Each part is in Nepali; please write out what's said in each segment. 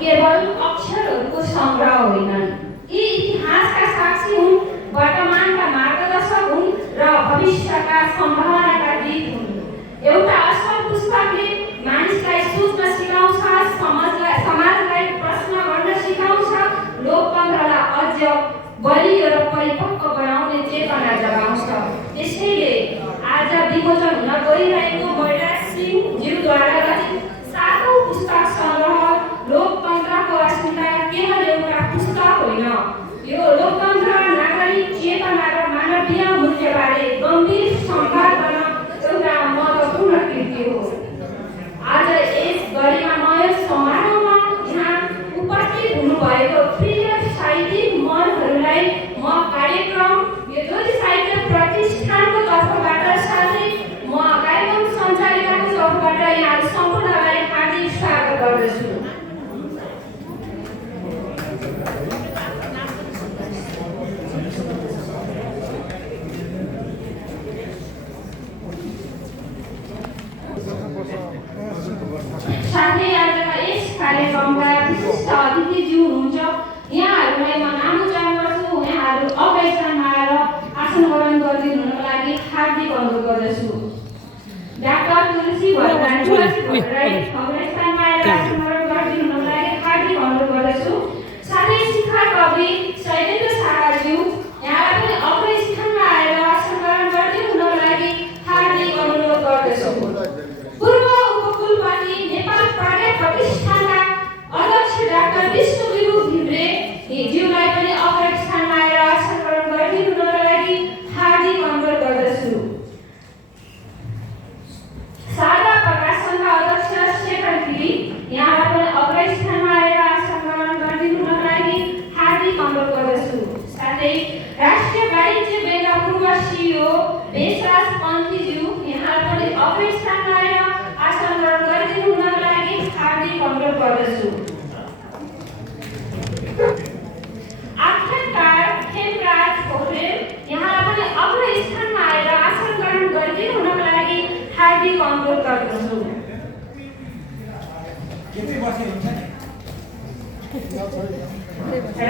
केवल अक्षरहरूको सङ्ग्रह होइनन्। यी इतिहासका साक्षी हुन्, वर्तमानका मार्गदर्शक हुन् र भविष्यका सम्भावनाका दूत हुन्। एउटा असल पुस्तकले मानिसलाई सोच्न सिकाउँछ, समाजलाई प्रश्न गर्न सिकाउँछ, लोकतन्त्रलाई अझ बलियो र परिपक्व बनाउने चेतना जगाउँछ। त्यसैले आज विमोचन हुन गइरहेको बैराज सिंह ज्यूद्वारा रचित 7औं पुस्तक सङ्ग्रह लोकतन्त्रको अस्मिता केवल एउटा पुस्तक होइन, यो लोकतन्त्र, नागरिक चेतना र मानवीय मूल्यबारे गम्भीर संवाद गर्न एउटा महत्त्वपूर्ण कृति हो। आज यस गरिमामय समारोहमा यहाँ उपस्थित हुनुभएको प्रिय साहित्यिक मनहरूलाई म कार्यक्रम यो ज्योति साहित्य प्रतिष्ठानको तर्फबाट साथै म कार्यक्रम सञ्चालिकाको तर्फबाट यहाँ सम्पूर्णलाई हार्दिक स्वागत गर्दछु। साथै आजका यस कार्यक्रमका विशिष्ट अतिथिज्यू हुनुहुन्छ, यहाँहरूलाई म नाम उच्चारण गर्छु। यहाँहरू अगाडि स्थानमा आएर आसन ग्रहण गरिदिनुको लागि हार्दिक अनुरोध गर्दछु। डाक्टर तुलसी भट्टराई अगाडि स्थानमा आएर आसन ग्रहण गरिदिनुको लागि हार्दिक अनुरोध गर्दछु। साथै शिखर कवि शैलेन्द्र शाहज्यू यहाँलाई पनि अगाडि स्थानमा आएर आसन ग्रहण गरिदिनुको लागि हार्दिक अनुरोध गर्दछु। पूर्व उपकुलपति नेपाल प्रज्ञा प्रतिष्ठानका अध्यक्ष डाक्टर विष्णुविभू घिम्रे ज्यूलाई पनि अगाडि स्थानमा आएर आसन ग्रहण गरिदिनुको लागि हार्दिक अनुरोध गर्दछु। शारदा प्रकाशनका अध्यक्ष शेखर गिरी यहाँलाई पनि अगाडि स्थानमा आएर आसन ग्रहण गरिदिनुको लागि हार्दिक अनुरोध गर्दछु। साथै राष्ट्रिय वाणिज्य ब्याङ्कका पूर्व सिइओ बेसराज पन्थीज्यू यहाँलाई पनि अगाडि स्थानमा आएर आसन ग्रहण गरिदिनुको लागि हार्दिक अनुरोध गर्दछु। आख्यानकार खेमराज पोखरेल यहाँलाई पनि अग्र स्थानमा आएर आसन ग्रहण गरिदिनुको लागि हार्दिक अनुरोध गर्दछु।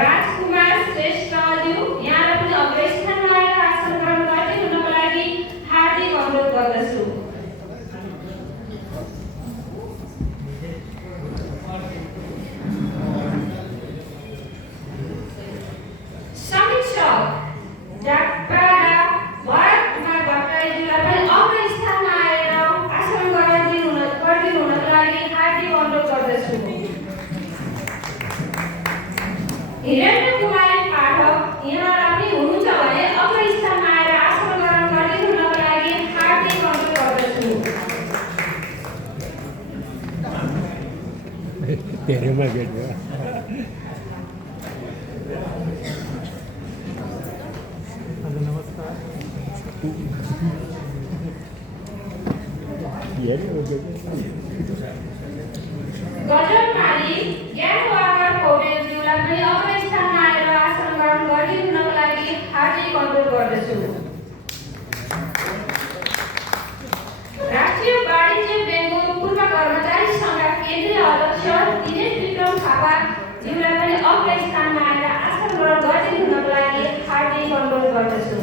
राजकुमार श्रेष्ठज्यू यहाँलाई पनि अग्र स्थानमा आएर आसन ग्रहण गरिदिनुको लागि हार्दिक अनुरोध गर्दछु। समीक्षक डाक्टर भरत कुमार भट्टराईज्यूलाई पनि अग्र स्थानमा आएर आसन गरिदिनुको लागि हार्दिक अनुरोध गर्दछु। हिरण्य कुमारी पाठक यहाँलाई पनि हुनुहुन्छ भने अग्र स्थानमा आएर आसन ग्रहण गरिदिनुको लागि हार्दिक अनुरोध गर्दछु। गजलमाली ज्ञानवागर पौडेलज्यूलाई पनि अग्र स्थानमा आएर आसन ग्रहण गरिदिनुको लागि हार्दिक अनुरोध गर्दछु। राष्ट्रिय वाणिज्य ब्याङ्कको पूर्व कर्मचारी सङ्घका केन्द्रीय अध्यक्ष दिनेश विक्रम थापाज्यूलाई पनि अग्र स्थानमा आएर आसन ग्रहण गरिदिनुको लागि हार्दिक अनुरोध गर्दछु।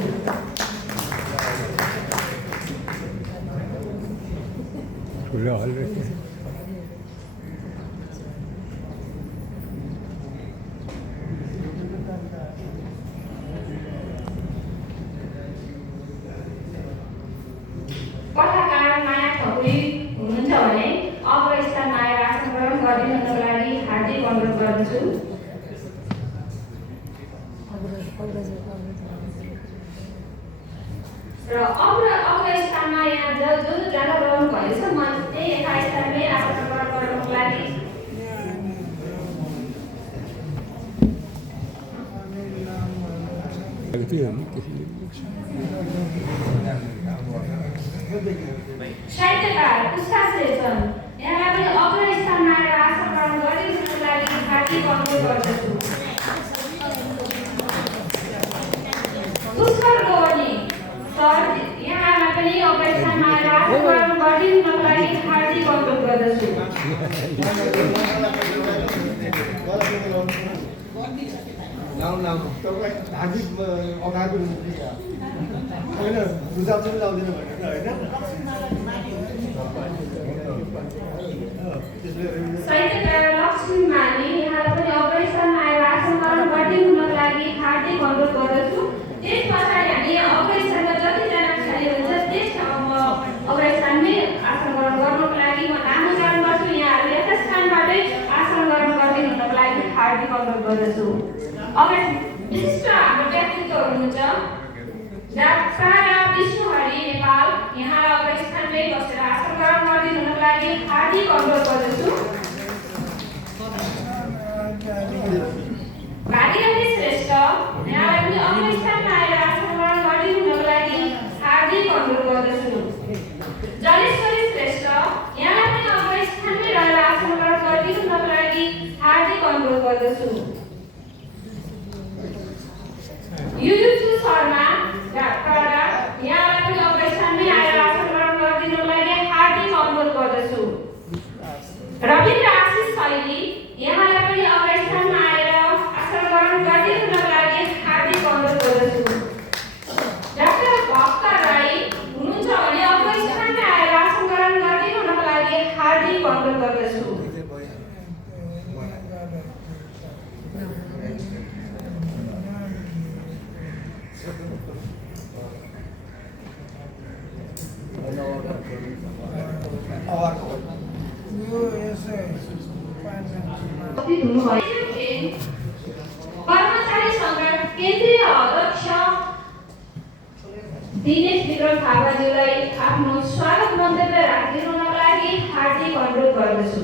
कथाकार माया ठकुरी हुनुहुन्छ भने अग्र स्थानमा आएर आसन ग्रहण गरिदिनुको लागि हार्दिक अनुरोध गर्दछु। र अग्र स्थानमा यहाँ जो जान रहनु भएछ म त्यही यथास्थानमै आसन ग्रहण गर्नुको लागि साहित्यकार उषा शेषन यहाँलाई पनि अग्र स्थानमा आएर आसन ग्रहण गरिदिनुको लागि हार्दिक अनुरोध गर्दछु। पुष्कर गोवर्नी सर यहाँलाई पनि अग्र स्थानमा आएर आसन ग्रहण गरिदिनुको लागि हार्दिक अनुरोध गर्दछु। हार्दिक अगाएको होइन रुचाउँछ पनि लाउँदैन भनेर होइन साहित्यकार लक्ष्मी माली यहाँलाई पनि अपरेसनमा आएर आसन ग्रहण गरिदिनुको लागि हार्दिक अनुरोध गर्दछु। त्यस पछाडि हामी अपरेसनमा जतिजना खाली हुन्छ त्यस ठाउँमा अपरेसनमै आसन ग्रहण गर्नुको लागि म आमन्त्रण गर्छु। यहाँहरू यथास्थानबाटै आसन ग्रहण गरिदिनुको लागि हार्दिक अनुरोध गर्दछु। अब विशिष्ट हाम्रो व्यक्तित्व हुनुहुन्छ डाक्टर विष्णुहरि नेपाल, यहाँलाई अपरेसनमै बसेर आसन ग्रहण गरिदिनुको लागि हार्दिक अनुरोध गर्दछु। भागीरथी श्रेष्ठ, यहाँलाई पनि अपरेसनमा आएर आसन ग्रहण गरिदिनुको लागि हार्दिक अनुरोध गर्दछु। जलेश्वरी श्रेष्ठ, यहाँलाई पनि अपरेसनमै रहेर आसन ग्रहण गरिदिनुको लागि हार्दिक अनुरोध गर्दछु। युयुसु शर्मा डाक्टर, यहाँलाई पनि अपरेसनमै आएर आसन ग्रहण गरिदिनुको लागि हार्दिक अनुरोध गर्दछु। रविन्द्र आशिष शैली, यहाँलाई पनि अपरेसनमा आएर आसन ग्रहण गरिदिनुको लागि हार्दिक अनुरोध गर्दछु। डाक्टर भक्त राई हुनुहुन्छ भने अपरेसनमा आएर आसन ग्रहण गरिदिनुको लागि हार्दिक अनुरोध गर्दछु। कर्मचारी संघ केन्द्रीय अध्यक्ष दिनेश विक्रम थापाज्यूलाई आफ्नो स्वागत मन्तव्य राखिदिनुको लागि हार्दिक अनुरोध गर्दछु।